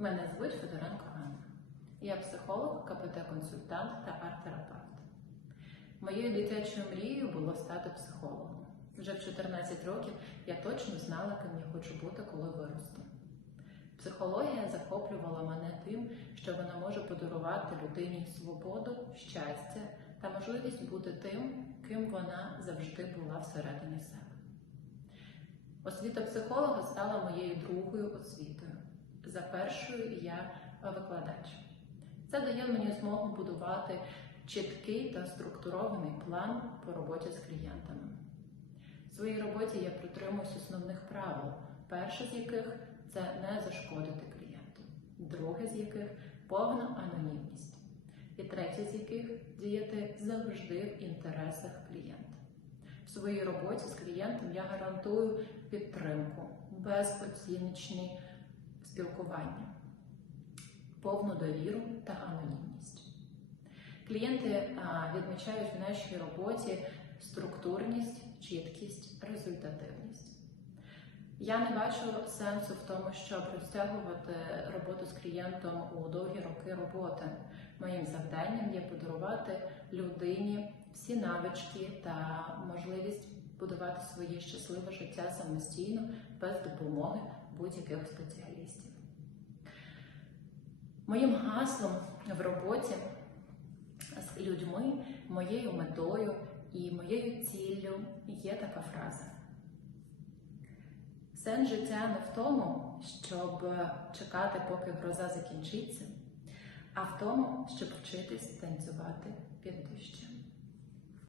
Мене звуть Федоренко Анна. Я психолог, КПТ-консультант та арт-терапевт. Моєю дитячою мрією було стати психологом. Вже в 14 років я точно знала, ким я хочу бути, коли виросту. Психологія захоплювала мене тим, що вона може подарувати людині свободу, щастя та можливість бути тим, ким вона завжди була всередині себе. Освіта психолога стала моєю другою освітою. За першою я викладач. Це дає мені змогу будувати чіткий та структурований план по роботі з клієнтами. В своїй роботі я притримуюсь основних правил, перше з яких це не зашкодити клієнту, друге з яких повна анонімність, і третє з яких діяти завжди в інтересах клієнта. В своїй роботі з клієнтом я гарантую підтримку, безоціночні спілкування, повну довіру та анонімність. Клієнти відмічають в нашій роботі структурність, чіткість, результативність. Я не бачу сенсу в тому, щоб розтягувати роботу з клієнтом у довгі роки роботи. Моїм завданням є подарувати людині всі навички та можливість будувати своє щасливе життя самостійно без допомоги будь-яких спеціалістів. Моїм гаслом в роботі з людьми, моєю метою і моєю ціллю є така фраза. Сенс життя не в тому, щоб чекати, поки гроза закінчиться, а в тому, щоб вчитись танцювати під дощем.